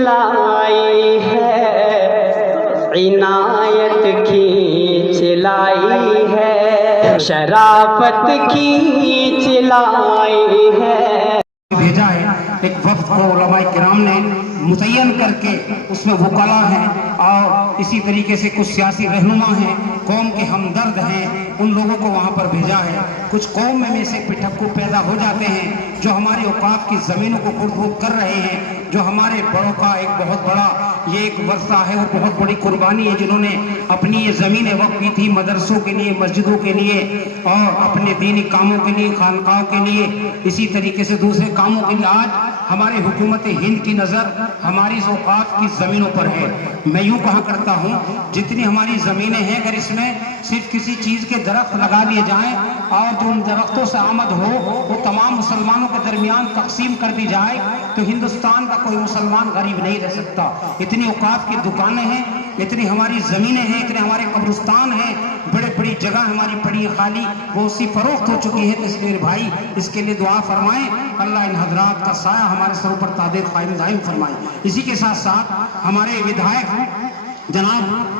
لائی ہے، عنایت کھینچ لائی ہے، شرافت کھینچ لائی ہے۔ بھیجا ہے ایک وفد کو علماء کرام نے متعین کر کے، اس میں وکلاء ہیں اور اسی طریقے سے کچھ سیاسی رہنما ہیں، قوم کے ہمدرد ہیں، ان لوگوں کو وہاں پر بھیجا ہے۔ کچھ قوم میں سے پٹھکو پیدا ہو جاتے ہیں جو ہماری اوقاف کی زمینوں کو خرد کر رہے ہیں، جو ہمارے بڑوں کا ایک بہت بڑا یہ ایک ورثہ ہے اور بہت بڑی قربانی ہے، جنہوں نے اپنی یہ زمینیں وقف کی تھی مدرسوں کے لیے، مسجدوں کے لیے اور اپنے دینی کاموں کے لیے، خانقاہوں کے لیے، اسی طریقے سے دوسرے کاموں کے لیے۔ آج ہمارے حکومت ہند کی نظر ہماری اوقاف کی زمینوں پر ہے۔ میں یوں کہا کرتا ہوں، جتنی ہماری زمینیں ہیں، اگر اس میں صرف کسی چیز کے درخت لگا دیے جائیں اور جو ان درختوں سے آمد ہو وہ تمام مسلمانوں کے درمیان تقسیم کر دی جائے تو ہندوستان کا کوئی مسلمان غریب نہیں رہ سکتا۔ اتنی اوقاف کی دکانیں ہیں، اتنی ہماری زمینیں ہیں، اتنے ہمارے قبرستان ہیں، بڑے بڑی جگہ ہماری پڑی خالی، وہ اسی فروخت ہو چکی ہے۔ اس لیے بھائی اس کے لیے دعا فرمائیں، اللہ ان حضرات کا سایہ ہمارے سروں پر تعداد قائم دائم فرمائے۔ اسی کے ساتھ ساتھ ہمارے ودھائک جناب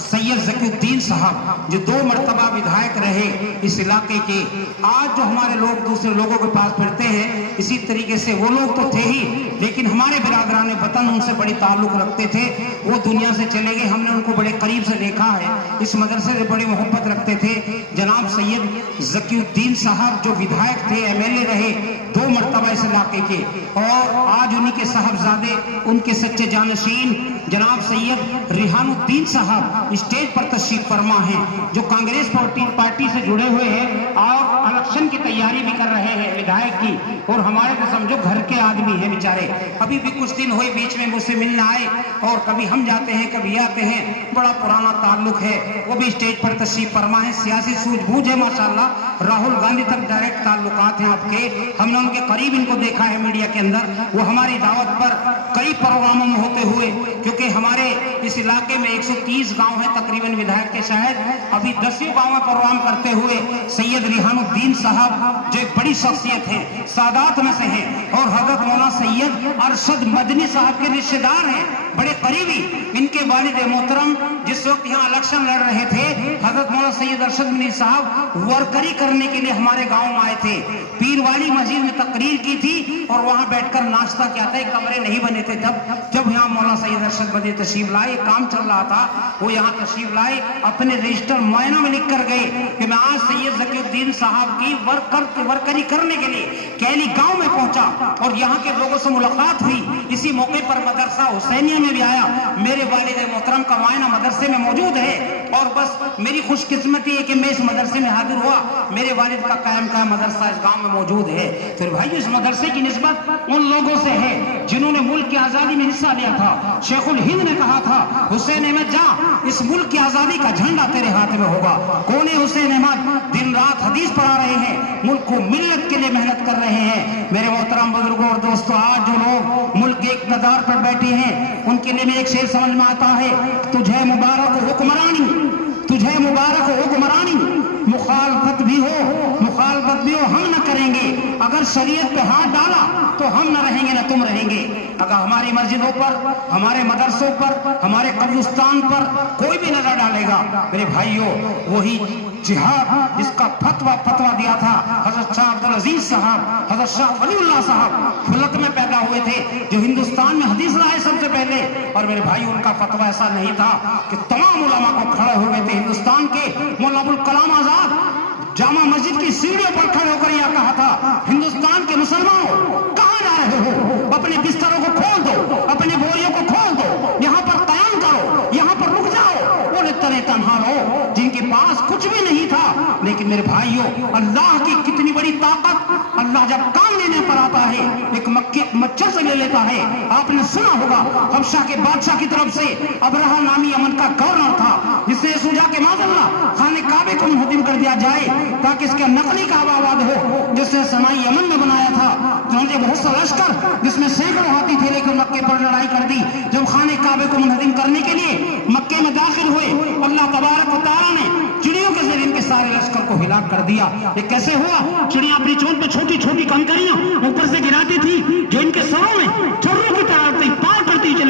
سید ذکی الدین صاحب جو 2 مرتبہ ودھائک رہے اس علاقے کے، آج جو ہمارے لوگ دوسرے لوگوں کے پاس پھرتے ہیں، اسی طریقے سے وہ لوگ تو تھے ہی، لیکن ہمارے برادران وطن ان سے بڑی تعلق رکھتے تھے۔ وہ دنیا سے چلے گئے، ہم نے ان کو بڑے قریب سے دیکھا ہے، اس مدرسے سے بڑی محبت رکھتے تھے۔ جناب سید ذکی الدین صاحب جو ودھائک تھے، MLA رہے 2 مرتبہ اس علاقے کے، اور آج انہی کے صاحبزادے، ان کے سچے جانشین جناب سید ریحان الدین صاحب اسٹیج پر تشریف فرما ہیں، جو کانگریس پارٹی سے جڑے ہوئے ہیں اور الیکشن کی تیاری بھی کر رہے ہیں ودھائک کی، اور ہمارے تو سمجھو گھر کے آدمی ہیں بیچارے۔ ابھی بھی کچھ دن ہوئے بیچ میں مجھ سے ملنے آئے، اور کبھی ہم جاتے ہیں کبھی آتے ہیں، بڑا پرانا تعلق ہے۔ وہ بھی اسٹیج پر تشریف فرما ہے، سیاسی سوجھ بوجھ ہے ماشاءاللہ، راہل گاندھی تک ڈائریکٹ تعلقات ہیں آپ کے، ہم نے ان کے قریب ان کو دیکھا ہے میڈیا کے اندر۔ وہ ہماری دعوت پر کئی پروگراموں میں ہوتے ہوئے، کیونکہ ہمارے اس علاقے میں 130 گاؤں ہیں تقریباً ودھائک کے، شاید ابھی 10 گاؤں میں پروگرام کرتے ہوئے سید ریحان الدین صاحب جو ایک بڑی شخصیت ہے، سادات میں سے ہیں، اور حضرت مولانا سید ارشد مدنی صاحب کے رشتہ دار ہیں، بڑے قریبی۔ ان کے والد محترم جس وقت یہاں الیکشن لڑ رہے تھے، حضرت مولانا سید ارشد مدنی صاحب ورکری کرنے کے لیے ہمارے گاؤں میں آئے تھے، پیر والی مسجد میں تقریر کی تھی اور وہاں بیٹھ کر ناشتہ کیا تھا۔ کمرے نہیں بنے تھے جب یہاں مولانا سید ارشد مدنی تشریف لائے، کام چل رہا تھا، وہ یہاں تشریف لائے، اپنے رجسٹر معائنہ میں لکھ کر گئے کہ میں آج سید ذکی الدین صاحب کی ورکری کرنے کے لیے کیلی گاؤں میں پہنچا اور یہاں کے لوگوں سے ملاقات ہوئی۔ اسی موقع پر مدرسہ حسینیہ میں بھی آیا، میرے والد محترم کا معائنہ مدرسے میں موجود ہے، اور بس میری خوش قسمتی ہے کہ میں اس مدرسے میں حاضر ہوا، میرے والد کا قائم کا مدرسہ اس گاؤں میں موجود ہے۔ پھر بھائی اس مدرسے کی نسبت ان لوگوں سے ہے جنہوں نے ملک کی آزادی میں حصہ لیا تھا۔ شیخ الہند نے کہا تھا، حسین احمد جا، اس ملک کی آزادی کا جھنڈا تیرے ہاتھ میں ہوگا۔ کون ہے حسین احمد؟ دن رات حدیث پڑھا رہے ہیں، ملک کو ملت کے لیے محنت کر رہے ہیں۔ میرے محترم بزرگوں اور دوستوں، آج جو لوگ ملک کے اقتدار پر بیٹھے ہیں، ان کے لیے بھی ایک شعر سمجھ میں آتا ہے، تجھے مبارک حکمرانی، تجھے مبارک حکمرانی، مخالفت بھی ہو ہم نہ کریں گے، اگر شریعت پہ ہاتھ ڈالا تو ہم نہ رہیں گے نہ تم رہیں گے۔ اگر ہماری مسجدوں پر، ہمارے مدرسوں پر، ہمارے قبرستان پر کوئی بھی نظر ڈالے گا، میرے بھائیوں، وہی جہاد جس کا فتویٰ دیا تھا حضرت شاہ عبدالعزیز صاحب، حضرت شاہ ولی اللہ صاحب فلک میں پیدا ہوئے تھے، جو ہندوستان میں حدیث لائے سب سے پہلے۔ اور میرے بھائی ان کا فتویٰ ایسا نہیں تھا کہ تمام علماء کو کھڑے ہوئے تھے ہندوستان کے، مولانا ابوالکلام آزاد جامع مسجد کی سیڑھیوں پر کھڑے ہو کر یہ کہا تھا، ہندوستان کے مسلمانوں کہاں جا رہے ہو؟ اپنے بستروں کو کھول دو، اپنے بوریوں کو کھول دو، یہاں پر قیام کرو، یہاں پر رک جاؤ۔ وہ تنہا رہو جن کے پاس کچھ بھی نہیں تھا، لیکن میرے بھائیوں اللہ کی کتنی بڑی طاقت، اللہ جب کام لینے پر آتا ہے ایک مچھر سے لے لیتا ہے۔ آپ نے سنا ہوگا حبشہ کے بادشاہ کی طرف سے ابرہہ نامی یمن کا گورنر تھا، جس نے سوچا کہ معاذ اللہ خانہ کعبے کو منہدم کر دیا جائے تاکہ اس کے نقلی کعبہ آباد ہو، جس نے سمائی یمن میں بنایا تھا۔ چنانچہ بہت سا لشکر جس میں سینکڑوں ہاتھی تھے، لیکن مکے پر لڑائی کر دی۔ جب خانہ کعبے کو منہدم کرنے کے لیے مکے میں داخل ہوئے، اللہ تبارک و تعالیٰ نے چڑیوں کے ذریعے ان کے سارے لشکر کو ہلاک کر دیا۔ یہ کیسے ہوا؟ چڑیاں اپنی چونچ پہ چھوٹی چھوٹی کنکریاں اوپر سے گراتی تھی، جو ان کے سروں میں چھروں کی طرح پار کرتی چلی